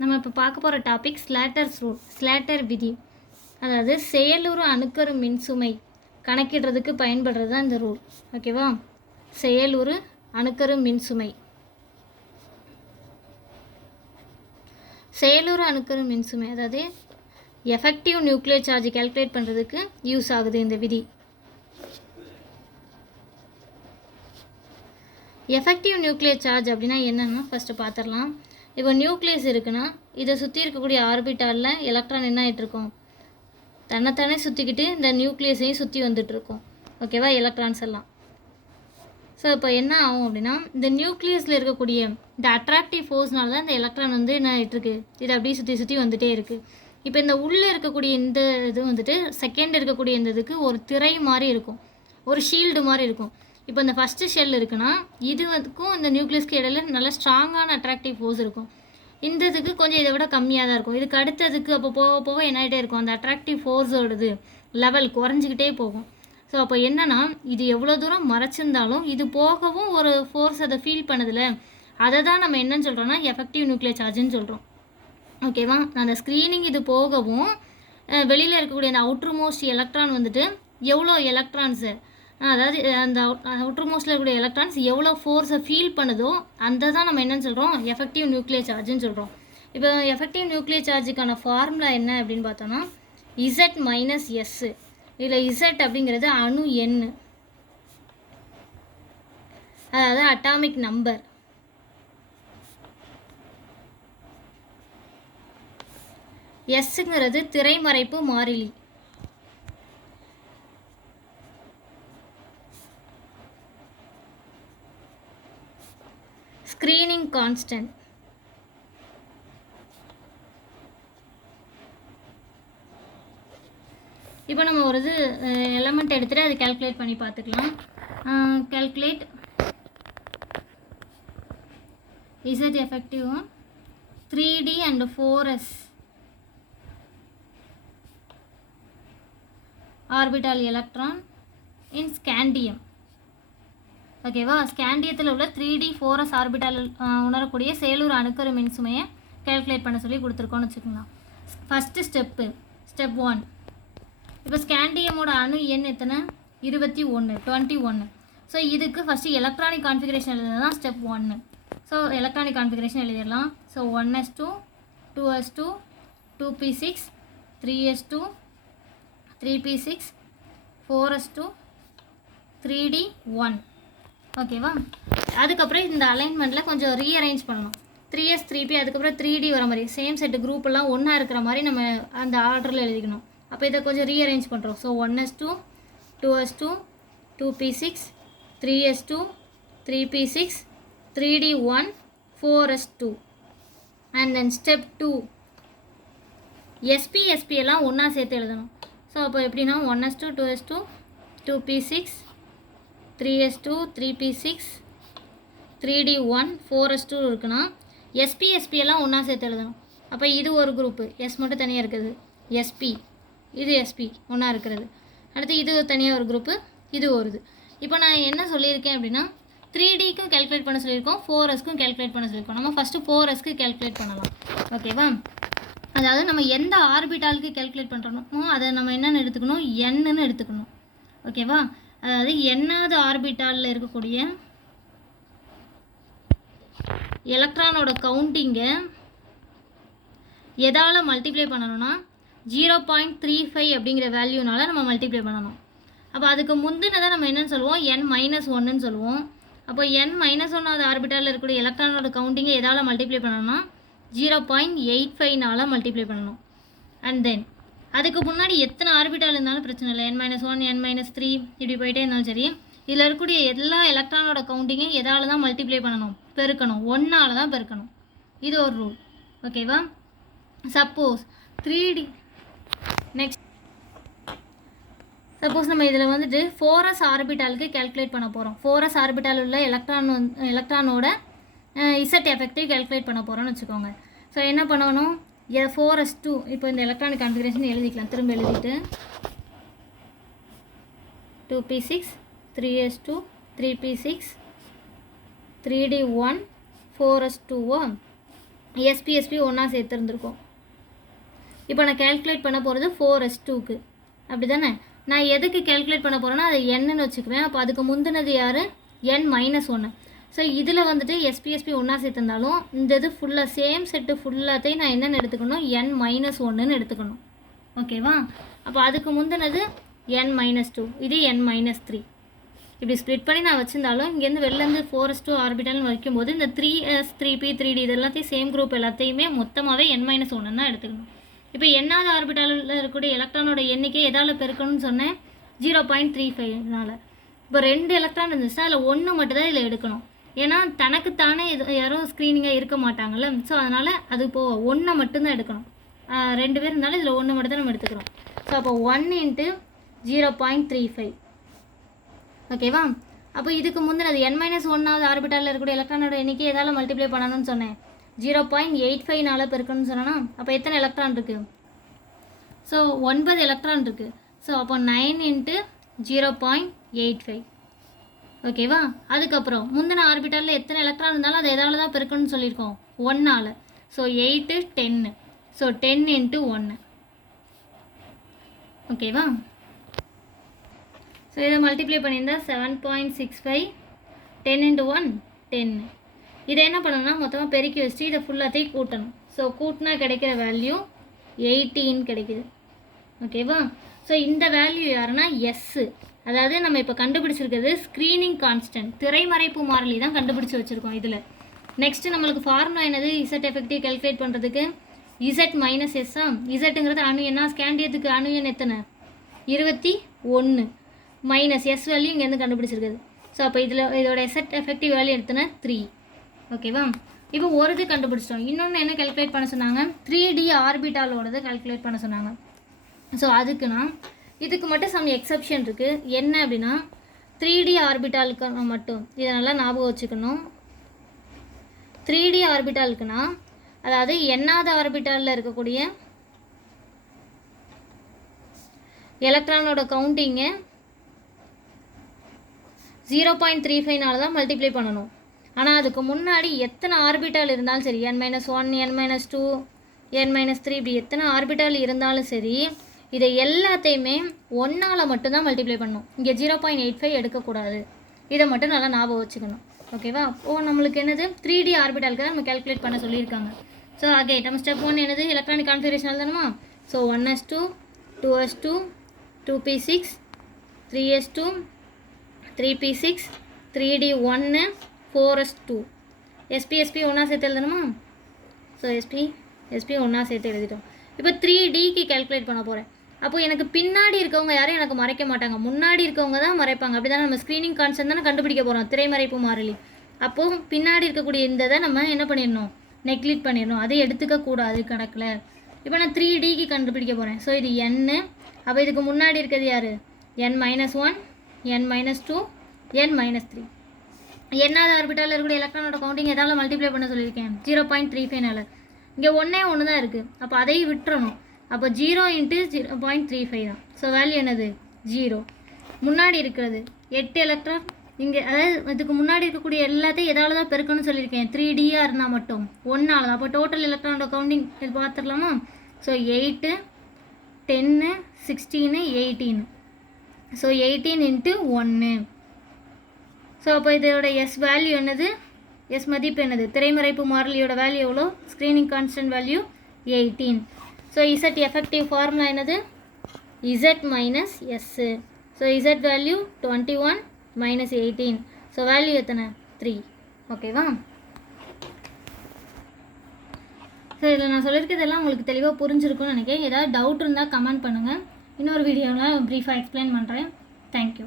நம்ம இப்போ பார்க்க போகிற டாபிக் ஸ்லேட்டர்ஸ் ரூல் ஸ்லேட்டர் விதி. அதாவது செயலுறு அணுக்கரு மின்சுமை கணக்கிடுறதுக்கு பயன்படுறது தான் இந்த ரூல் ஓகேவா செயலுறு அணுக்கரு மின்சுமை. செயலுறு அணுக்கரு மின்சுமை அதாவது எஃபெக்டிவ் நியூக்ளியர் சார்ஜ் கால்குலேட் பண்ணுறதுக்கு யூஸ் ஆகுது இந்த விதி. எஃபெக்டிவ் நியூக்ளியர் சார்ஜ் அப்படின்னா என்னென்னா ஃபஸ்ட்டு பார்த்துடலாம். இப்போ நியூக்ளியஸ் இருக்குன்னா இதை சுற்றி இருக்கக்கூடிய ஆர்பிட்டாலில் எலக்ட்ரான் என்ன ஆகிட்டுருக்கும் தன்னைத்தானே சுற்றிக்கிட்டு இந்த நியூக்ளியஸையும் சுற்றி வந்துட்டுருக்கோம். ஓகேவா எலக்ட்ரான்ஸ் எல்லாம். ஸோ இப்போ என்ன ஆகும் அப்படின்னா இந்த நியூக்ளியஸில் இருக்கக்கூடிய இந்த அட்ராக்டிவ் ஃபோர்ஸ்னால தான் இந்த எலக்ட்ரான் வந்து என்ன ஆகிட்டுருக்கு இது அப்படியே சுற்றி சுற்றி வந்துகிட்டே இருக்குது இப்போ இந்த உள்ளே இருக்கக்கூடிய இந்த இது வந்துட்டு செகண்ட் இருக்கக்கூடிய இந்த இதுக்கு ஒரு திரை மாதிரி இருக்கும். ஒரு ஷீல்டு மாதிரி இருக்கும். இப்போ இந்த ஃபஸ்ட்டு ஷெல் இருக்குன்னா இது இந்த நியூக்ளியஸ்க்கு இடையில நல்ல ஸ்ட்ராங்கான அட்ராக்டிவ் ஃபோர்ஸ் இருக்கும். இந்த இதுக்கு கொஞ்சம் இதை விட கம்மியாக தான் இருக்கும். இதுக்கு அடுத்ததுக்கு அப்போ போக போக என்ன ஆகிட்டே இருக்கும்? அந்த அட்ராக்டிவ் ஃபோர்ஸோடது லெவல் குறைஞ்சிக்கிட்டே போகும். ஸோ அப்போ என்னென்னா இது எவ்வளோ தூரம் மறைச்சிருந்தாலும் இது போகவும் ஒரு ஃபோர்ஸ் அதை ஃபீல் பண்ணுதில்ல அதை தான் நம்ம என்னன்னு சொல்கிறோம்னா எஃபெக்டிவ் நியூக்ளியர் சார்ஜ்னு சொல்கிறோம் ஓகேவா அந்த ஸ்க்ரீனிங் இது போகவும் வெளியில் இருக்கக்கூடிய அந்த அவுட்ரு மோஸ்ட் எலக்ட்ரான் வந்துட்டு எவ்வளோ எலக்ட்ரான்ஸு அதாவது அந்த அவுட்ரு மோஸ்டில் இருக்கக்கூடிய எலக்ட்ரான்ஸ் எவ்வளோ ஃபோர்ஸை ஃபீல் பண்ணுதோ அந்த தான் நம்ம என்னன்னு சொல்கிறோம் எஃபெக்டிவ் நியூக்ளியர் சார்ஜ்னு சொல்கிறோம் இப்போ எஃபெக்டிவ் நியூக்ளியர் சார்ஜுக்கான ஃபார்முலா என்ன அப்படின்னு பார்த்தோன்னா இசட் மைனஸ் எஸ்ஸு இதில் இசட் அப்படிங்கிறது அணு எண் அதாவது அட்டாமிக் நம்பர் எஸ்ஸுங்கிறது திரைமறைப்பு மாறிலி ஸ்க்ரீனிங் கான்ஸ்டன்ட் இப்போ நம்ம ஒரு இது எலமெண்ட் எடுத்துகிட்டு அதை கால்குலேட் பண்ணி பார்த்துக்கலாம். Calculate Z effective three D and four S orbital electron in scandium ஓகேவா? ஸ்கேண்டியத்தில் உள்ள த்ரீ டி ஃபோரஸ் ஆர்பிட்டால் உணரக்கூடிய சேலூர் அணுக்கரு மின்சுமையை கேல்குலேட் பண்ண சொல்லி கொடுத்துருக்கோன்னு வச்சுக்கோங்களேன். ஃபஸ்ட்டு ஸ்டெப்பு ஸ்டெப் ஒன் இப்போ ஸ்கேண்டியமோட அணு எண் எத்தனை? இருபத்தி ஒன்று டுவெண்ட்டி ஒன்று ஸோ இதுக்கு ஃபஸ்ட்டு எலக்ட்ரானிக் கான்ஃபிகரேஷன் எழுதுறது தான் ஸ்டெப் ஒன்று ஸோ எலக்ட்ரானிக் கான்ஃபிகரேஷன் எழுதிடலாம். So one S two two S two two P six three S two three P six four S two three D one ஓகேவா? அதுக்கப்புறம் இந்த அலைன்மெண்ட்டில் கொஞ்சம் ரீஅரேஞ்ச் பண்ணணும். த்ரீ எஸ் த்ரீ பி அதுக்கப்புறம் three D வர மாதிரி. சேம் செட்டு குரூப் எல்லாம் ஒன்றா இருக்கிற மாதிரி நம்ம அந்த ஆர்டரில் எழுதிக்கணும். அப்போ இதை கொஞ்சம் ரீஅரேஞ்ச் பண்ணுறோம் so one s two two s two two p six three s two three p six three d one four s two and then step two s p s p எல்லாம் ஒன்றா சேர்த்து எழுதணும். So அப்போ எப்படின்னா one s two two s two two p six three s two three p six three d one four s two இருக்குன்னா SP SP எல்லாம் ஒன்றா சேர்த்து எழுதணும். அப்போ இது ஒரு குரூப்பு எஸ் மட்டும் தனியாக இருக்குது. எஸ்பி இது எஸ்பி ஒன்றா இருக்கிறது. அடுத்து இது தனியாக ஒரு குரூப்பு இது ஒரு இது இப்போ நான் என்ன சொல்லியிருக்கேன் அப்படின்னா த்ரீ டிக்கும் கேல்குலேட் பண்ண சொல்லியிருக்கோம் ஃபோர் எஸ்க்கும் கேல்குலேட் பண்ண சொல்லியிருக்கோம். நம்ம ஃபஸ்ட்டு ஃபோர் எஸ்க்கு கேல்குலேட் பண்ணலாம். ஓகேவா அதாவது நம்ம எந்த ஆர்பிட்டாலுக்கு கேல்குலேட் பண்ணுறோமோ அதை நம்ம என்னென்னு எடுத்துக்கணும் என்னன்னு எடுத்துக்கணும். ஓகேவா அதாவது எண்ணாவது ஆர்பிட்டாலில் இருக்கக்கூடிய எலக்ட்ரானோட கவுண்டிங்கை எதால் மல்டிப்ளை பண்ணணும்னா ஜீரோ பாயிண்ட் த்ரீ ஃபைவ் அப்படிங்கிற வேல்யூனால நம்ம மல்டிப்ளை பண்ணணும். அப்போ அதுக்கு முந்தினதை நம்ம என்னன்னு சொல்லுவோம்? என் மைனஸ் ஒன்றுன்னு சொல்லுவோம். அப்போ என் மைனஸ் ஒன்றாவது ஆர்பிட்டாலில் இருக்கக்கூடிய எலக்ட்ரானோட கவுண்டிங்கை எதால் மல்டிப்ளை பண்ணணும்னா ஜீரோ பாயிண்ட் எயிட் ஃபைவ்னால் மல்டிப்ளை பண்ணணும். அண்ட் தென் அதுக்கு முன்னாடி எத்தனை ஆர்பிட்டால் இருந்தாலும் பிரச்சனை இல்லை. N minus one n minus three இப்படி போயிட்டே இருந்தாலும் சரி இதில் இருக்கக்கூடிய எல்லா எலக்ட்ரானோட கவுண்டிங்கையும் எதால் தான் மல்டிப்ளை பண்ணணும். பெருக்கணும். ஒன்றால் தான் பெருக்கணும். இது ஒரு ரூல் ஓகேவா suppose three d next suppose நம்ம இதில் வந்துட்டு ஃபோரஸ் ஆர்பிட்டாலுக்கு கேல்குலேட் பண்ண போகிறோம் ஃபோரஸ் ஆர்பிட்டால் உள்ள எலக்ட்ரான் எலக்ட்ரானோட இசட் எஃபெக்டிவ் கேல்குலேட் பண்ண போகிறோம்னு வச்சுக்கோங்க. ஸோ என்ன பண்ணணும்? ஃபோர் எஸ் டூ இப்போ இந்த எலக்ட்ரானிக் கான்ஃபிகரேஷன் எழுதிக்கலாம். திரும்ப எழுதிட்டு. Two p six three s two three p six three d one four s டூவோ SPSP ஒன்றா சேர்த்துருந்துருக்கோம். இப்போ நான் கேல்குலேட் பண்ண போகிறது ஃபோர் எஸ் டூக்கு அப்படி தானே நான் எதுக்கு கேல்குலேட் பண்ண போகிறேன்னா அது என்னன்னு வச்சுக்குவேன். அப்போ அதுக்கு முந்தினது யார்? என் மைனஸ் ஒன்று ஸோ இதில் வந்துட்டு எஸ்பிஎஸ்பி ஒன்றா சேர்த்துருந்தாலும் இந்த இது ஃபுல்லாக சேம் செட்டு ஃபுல்லாத்தையும் நான் என்னென்னு எடுத்துக்கணும்? என் மைனஸ் ஒன்றுன்னு எடுத்துக்கணும். ஓகேவா அப்போ அதுக்கு முந்தினது என் மைனஸ் டூ இது என் மைனஸ் த்ரீ இப்படி ஸ்ப்ளிட் பண்ணி நான் வச்சிருந்தாலும் இங்கேருந்து வெளிலேருந்து ஃபோர் எஸ் டூ ஆர்பிட்டல்னு வைக்கும்போது இந்த three s three p three d இது எல்லாத்தையும் சேம் குரூப் எல்லாத்தையுமே மொத்தமாகவே என் மைனஸ் ஒன்று தான் எடுத்துக்கணும். இப்போ என்னாவது ஆர்பிட்டாலில் இருக்கக்கூடிய எலக்ட்ரானோட எண்ணிக்கை எதால் பெருக்கணும்னு சொன்னேன்? ஜீரோ பாயிண்ட் த்ரீ ஃபைவ்னால இப்போ ரெண்டு எலக்ட்ரான் இருந்துச்சுன்னா அதில் ஒன்று மட்டும் தான் இதில் எடுக்கணும். ஏன்னா தனக்குத்தானே இது யாரும் ஸ்க்ரீனிங்காக இருக்க மாட்டாங்கல்ல. ஸோ அதனால் அது இப்போது ஒன்றை மட்டும்தான் எடுக்கணும். ரெண்டு பேர் இருந்தாலும் இதில் ஒன்று மட்டும் தான் நம்ம எடுத்துக்கிறோம். ஸோ அப்போ one into zero point three five ஓகேவா அப்போ இதுக்கு முந்தினது என் மைனஸ் ஒன்னாவது ஆர்பிட்டாலில் இருக்கக்கூடிய எலக்ட்ரானோட எண்ணிக்கை எதால் மல்டிப்ளை பண்ணணும்னு சொன்னேன். ஜீரோ பாயிண்ட் எயிட் ஃபைவ்னால பெருக்கணும்னு சொன்னேன்னா அப்போ எத்தனை எலக்ட்ரான் இருக்குது ஸோ ஒன்பது எலக்ட்ரான் இருக்குது ஸோ அப்போ nine into zero point eight five ஓகேவா அதுக்கப்புறம் முந்தின ஆர்பிட்டாலில் எத்தனை எலக்ட்ரான் இருந்தாலும் அது எதால தான் பெருக்கணும்னு சொல்லியிருக்கோம். ஒன்னால். ஸோ எயிட்டு டென்னு ஸோ டென் இன்ட்டு ஒன்று ஓகேவா ஸோ இதை மல்டிப்ளை பண்ணியிருந்தா seven point six five ten into one டென்னு இதை என்ன பண்ணணும்னா மொத்தமாக பெருக்கி வச்சுட்டு இதை ஃபுல்லாத்தையும் கூட்டணும். ஸோ கூட்டினா கிடைக்கிற வேல்யூ எயிட்டின்னு கிடைக்குது. ஓகேவா ஸோ இந்த வேல்யூ யாருன்னா எஸ்ஸு அதாவது நம்ம இப்போ கண்டுபிடிச்சிருக்கிறது ஸ்க்ரீனிங் கான்ஸ்டன்ட் திரைமறைப்பு மாறிலி தான் கண்டுபிடிச்சி வச்சுருக்கோம் இதில். நெக்ஸ்ட்டு நம்மளுக்கு ஃபார்முலா என்னது? இசட் எஃபெக்டிவ் கல்குலேட் பண்ணுறதுக்கு இசட் மைனஸ் எஸ்ஸா இசட்டுங்கிறது அணு என்ன? ஸ்கேண்டியத்துக்கு அணு எண் எத்தனை? இருபத்தி ஒன்று மைனஸ் எஸ் வேல்யூ இங்கேருந்து கண்டுபிடிச்சிருக்குது. ஸோ அப்போ இதில் இதோட எசட் எஃபெக்டிவ் வேல்யூ எத்தனை? த்ரீ ஓகேவா இப்போ ஒரு இது கண்டுபிடிச்சிட்டோம். இன்னொன்று என்ன கல்குலேட் பண்ண சொன்னாங்க? த்ரீ டி ஆர்பிட்டாலோடது கல்குலேட் பண்ண சொன்னாங்க. ஸோ அதுக்குன்னா இதுக்கு மட்டும் சம் எக்ஸப்ஷன் இருக்குது என்ன அப்படின்னா த்ரீ டி ஆர்பிட்டாலுக்கு மட்டும். இதை நல்லா ஞாபகம் வச்சுக்கணும். த்ரீ டி ஆர்பிட்டாலுக்குன்னா அதாவது எண்ணாவது ஆர்பிட்டாலில் இருக்கக்கூடிய எலக்ட்ரானோட கவுண்டிங்கு ஜீரோ பாயிண்ட் த்ரீ ஃபைவ்னால தான் மல்டிப்ளை பண்ணணும். ஆனால் அதுக்கு முன்னாடி எத்தனை ஆர்பிட்டால் இருந்தாலும் சரி n minus one n minus two n minus three இப்படி எத்தனை ஆர்பிட்டால் இருந்தாலும் சரி இதை எல்லாத்தையுமே ஒன்றால் மட்டும்தான் மல்டிப்ளை பண்ணும். இங்கே ஜீரோ பாயிண்ட் எயிட் ஃபைவ் எடுக்கக்கூடாது. இதை மட்டும் நல்லா ஞாபகம் வச்சுக்கணும். ஓகேவா அப்போது நம்மளுக்கு என்னது? த்ரீ டி ஆர்பிட்டாலுக்கு தான் நம்ம கால்குலேட் பண்ண சொல்லியிருக்காங்க. ஸோ அகே நம்ம ஸ்டெப் ஒன் என்னது? Electronic configuration தானுமா so one s two two s two two p six three s two three p six three d ஒன்று four s two s p s p ஒன்றா சேர்த்து எழுதணுமா? So SP SP ஒன்றா சேர்த்து எழுதிட்டோம். இப்போ three டிக்கு calculate பண்ண போகிறேன் அப்போ எனக்கு பின்னாடி இருக்கவங்க யாரும் எனக்கு மறைக்க மாட்டாங்க. முன்னாடி இருக்கவங்க தான் மறைப்பாங்க. அப்படி நம்ம ஸ்க்ரீனிங் கான்செப்ட் தானே கண்டுபிடிக்க போகிறோம் திரைமறைப்பு மாறிலி அப்போது பின்னாடி இருக்கக்கூடிய இந்த இதை நம்ம என்ன பண்ணிடணும்? நெக்லெக்ட் பண்ணிடணும். அதை எடுத்துக்க கூடாது கணக்கில். இப்போ நான் த்ரீ டிக்கு கண்டுபிடிக்க போகிறேன் ஸோ இது என்னு அப்போ இதுக்கு முன்னாடி இருக்கிறது யார்? N minus one n minus two n minus three என்னாவது ஆர்பிட்டாலில் இருக்கக்கூடிய எலக்ட்ரானோட கவுண்டிங் ஏதாவது மல்டிப்ளை பண்ண சொல்லியிருக்கேன். ஜீரோ பாயிண்ட் த்ரீ ஃபைவ்னால இங்கே ஒன்றே ஒன்று தான் இருக்குது அப்போ அதையும் விட்டுறணும். அப்போ zero into zero point three five தான். ஸோ வேல்யூ என்னது? ஜீரோ முன்னாடி இருக்கிறது எட்டு எலக்ட்ரான் இங்கே அதாவது இதுக்கு முன்னாடி இருக்கக்கூடிய எல்லாத்தையும் எதால தான் பெருக்கணும்னு சொல்லியிருக்கேன். த்ரீ டியாக இருந்தால் மட்டும். ஒன்றால் தான். அப்போ டோட்டல் எலக்ட்ரானோட கவுண்டிங் இது பார்த்துடலாமா? ஸோ எயிட்டு டென்னு sixteen eighteen so eighteen into ஒன்று ஸோ அப்போ இதோட எஸ் வேல்யூ என்னது? எஸ் மதிப்பு என்னது? திரைமறைப்பு மாறிலியோட வேல்யூ எவ்வளோ? Screening constant value eighteen so Z effective formula என்னது? Z minus s so Z value twenty one minus eighteen so value எத்தனை த்ரீ ஓகேவா ஸோ இதில் நான் சொல்லியிருக்கிறதெல்லாம் உங்களுக்கு தெளிவாக புரிஞ்சிருக்கும்னு நினைக்கிறேன். ஏதாவது டவுட் இருந்தால் கமெண்ட் பண்ணுங்கள் இன்னொரு வீடியோவில் ப்ரீஃபாக எக்ஸ்பிளைன் பண்ணுறேன் தேங்க்யூ